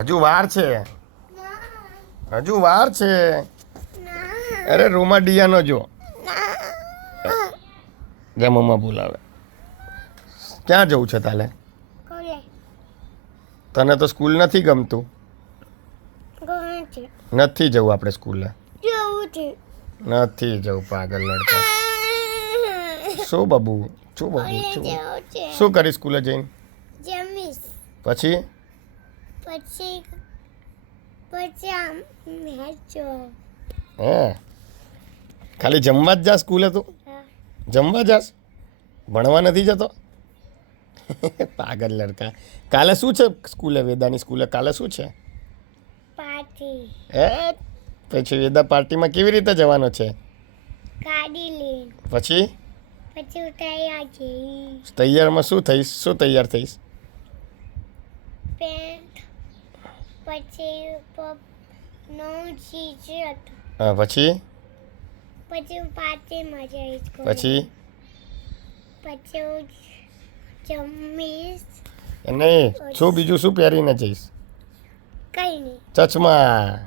હજુ વાર છે, હજુ વાર છે. અરે રોમા ડિયાનો જો જા મમ્મા બોલાવે. ક્યાં જવું છે તાલે? તને તો સ્કૂલ નથી ગમતું? નથી જવું આપણે સ્કૂલે? નથી જવું પાગલ લડકા. શું બાબુ શું બાબુ શું કરી સ્કૂલે જઈને? પછી હે ખાલી જમવા જ જા સ્કૂલે તું? જમવા જાસ, ભણવા નથી જતો? પાગલ લડકા. કાલે શું છે સ્કૂલે? વેદાની સ્કૂલે કાલે શું છે? હે પછી વેદા પાર્ટીમાં કેવી રીતે જવાનો છે? પછી તૈયારમાં શું થઈશ? શું તૈયાર થઈશ? હા પછી પછી નહીં, શું બીજું શું પહેરીને જઈશ? ચશ્મા.